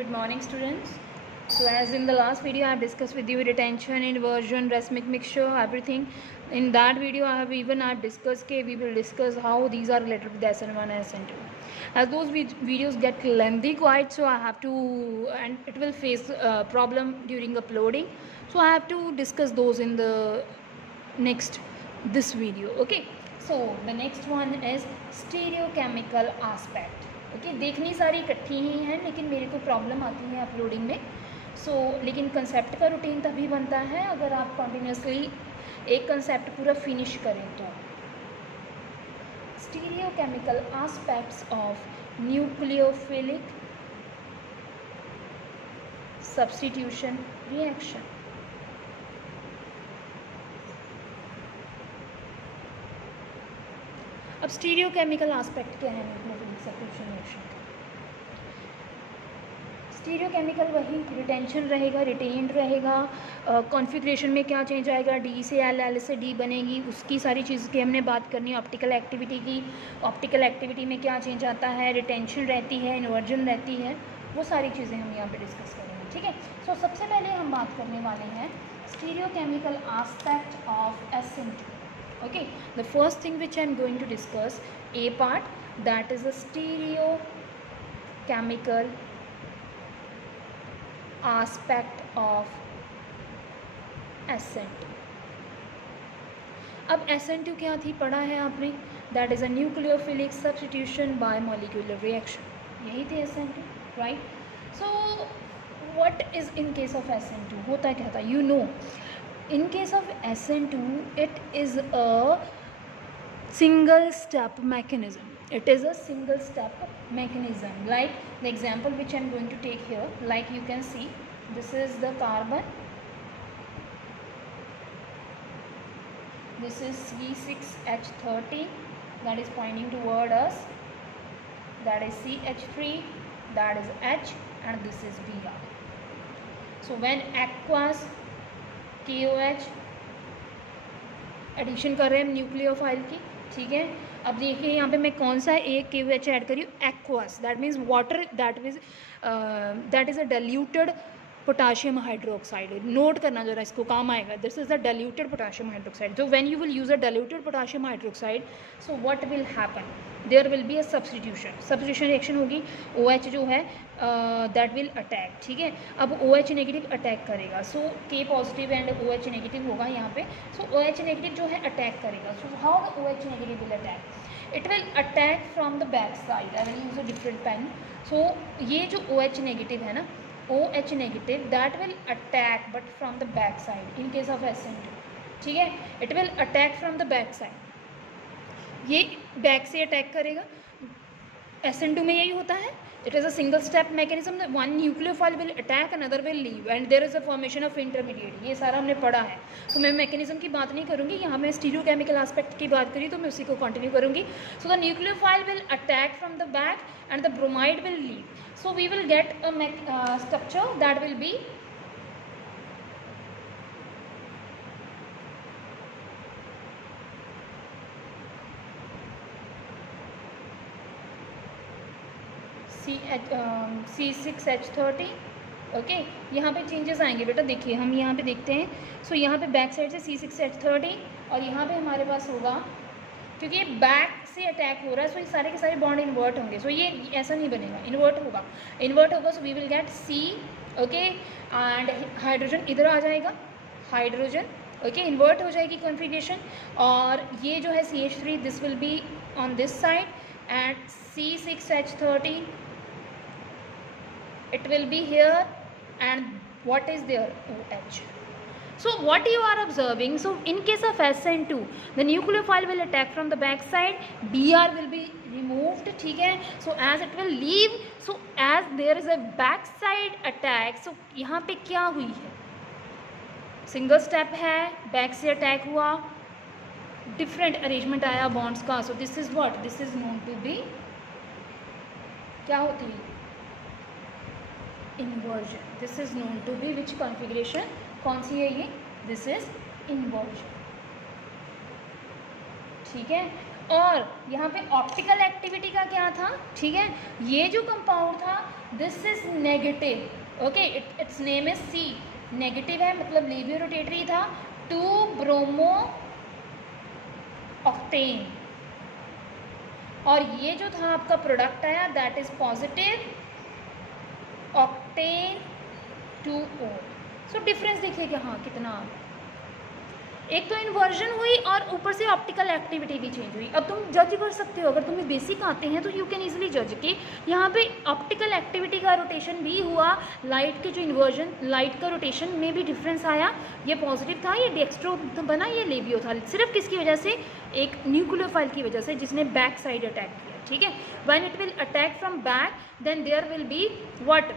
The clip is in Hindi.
Good morning, students. So as in the last video I have discussed with you retention, inversion, racemic mixture, everything. In that video I have even discussed we will discuss how these are related with SN1 and SN2. As those videos get lengthy quite, so I have to, and it will face a problem during uploading. So I have to discuss those in the this video. Okay. So the next one is stereochemical aspect. Okay देखनी सारी इकट्ठी ही हैं, लेकिन मेरे को प्रॉब्लम आती है अपलोडिंग में. लेकिन कंसेप्ट का रूटीन तभी बनता है अगर आप कंटिन्यूसली एक कंसेप्ट पूरा फिनिश करें. तो stereochemical aspects of nucleophilic substitution reaction. अब स्टीरियोकेमिकल एस्पेक्ट क्या है न्यूक्लियोफिलिक सब्स्टिट्यूशन रिएक्शन का? स्टीरियोकेमिकल वही रिटेंशन रहेगा, रिटेन्ड रहेगा. कॉन्फ़िगरेशन में क्या चेंज आएगा? डी से एल, एल से डी बनेगी, उसकी सारी चीज़ की हमने बात करनी है. ऑप्टिकल एक्टिविटी की, ऑप्टिकल एक्टिविटी में क्या चेंज आता है, रिटेंशन रहती है, इन्वर्जन रहती है, वो सारी चीज़ें हम यहाँ पे डिस्कस करेंगे. ठीक है. सो सबसे पहले हम बात करने वाले हैं stereochemical aspect of SN2. Okay, the first thing which I am going to discuss, A part, that is a stereochemical aspect of SN2. अब SN2 क्या थी, पढ़ा है आपने, that is a nucleophilic substitution by molecular reaction. यही थी SN2, right? So what is in case of SN2? होता क्या था, you know. In case of SN2, it is a single step mechanism. It is a single step mechanism. Like the example which I am going to take here, like you can see, this is the carbon, this is C6H30 that is pointing toward us, that is CH3, that is H, and this is Br. So when aqueous KOH addition कर रहे हैं न्यूक्लियोफाइल की. ठीक है. अब देखिए यहाँ पे मैं कौन सा एक KOH ऐड करी हूँ, aqueous, that means water, that is a diluted potassium hydroxide. Note करना जरा, इसको काम आएगा. This is the diluted potassium hydroxide. so when you will use a diluted potassium hydroxide, so what will happen, there will be a substitution reaction होगी. OH जो है दैट विल अटैक. ठीक है. अब OH नेगेटिव अटैक करेगा, सो K positive and OH negative होगा यहाँ पे. सो OH नेगेटिव जो है अटैक करेगा. So how the OH negative will attack, it will attack from the back side. I will use a different pen. So ये जो OH नेगेटिव है ना, OH negative, that will attack but from the back side in case of SN2. ठीक है. it will attack from the back side. ये बैक से अटैक करेगा. SN2 में यही होता है. it is a single step mechanism. one nucleophile will attack, another will leave, and there is a formation of intermediate. ये सारा हमने पढ़ा है, तो मैं मैकेनिज्म की बात नहीं करूँगी. यहाँ मैं स्टीरियोकेमिकल एस्पेक्ट की बात करी तो मैं उसी को कंटिन्यू करूँगी. so the nucleophile will attack from the back and the bromide will leave. so we will get a structure that will be C6H30. Okay. यहाँ पे चेंजेस आएंगे बेटा, देखिए हम यहाँ पे देखते हैं. सो यहाँ पे बैक साइड से C6H30 और यहाँ पे हमारे पास होगा, क्योंकि ये बैक से अटैक हो रहा है, सो ये सारे के सारे बॉन्ड इन्वर्ट होंगे. सो ये ऐसा नहीं बनेगा, इन्वर्ट होगा. So we will get C. Okay. And hydrogen इधर आ जाएगा, हाइड्रोजन. ओके. इन्वर्ट हो जाएगी कॉन्फ़िगरेशन. और ये जो है CH3, this will be on this side, and C6H30 it will be here, and what is there, OH. so what you are observing, so in case of SN2, the nucleophile will attack from the back side, Br will be removed. ठीक है. so as it will leave, so as there is a back side attack, so यहाँ पे क्या हुई है, सिंगल स्टेप है, बैक से अटैक हुआ, डिफरेंट अरेंजमेंट आया बॉन्ड्स का. so this is what, this is known to be, क्या होती है, inversion. this is known to be which configuration, कौन सी है ये, this is inversion. ठीक है. और यहाँ पे ऑप्टिकल एक्टिविटी का क्या था, ठीक है, ये जो कंपाउंड था this is negative, okay, its name is C, negative है मतलब लेवियो रोटेटरी था, 2 ब्रोमो ऑक्टेन, और ये जो था आपका प्रोडक्ट आया that is positive octane 2O। So difference देखिए हाँ कितना, एक तो इन्वर्जन हुई और ऊपर से ऑप्टिकल एक्टिविटी भी चेंज हुई। अब तुम जज कर सकते हो, अगर तुम्हें बेसिक आते हैं तो यू कैन इजीली जज कि यहाँ पे ऑप्टिकल एक्टिविटी का रोटेशन भी हुआ, लाइट के जो इन्वर्जन, लाइट का रोटेशन में भी डिफरेंस आया, ये पॉजिटिव था, ये डेक्स्ट्रो बना, ये लेवियो था, सिर्फ किसकी वजह से, एक न्यूक्लियोफाइल की वजह से जिसने बैक साइड अटैक किया, ठीक है। When it will attack from back then there will be what,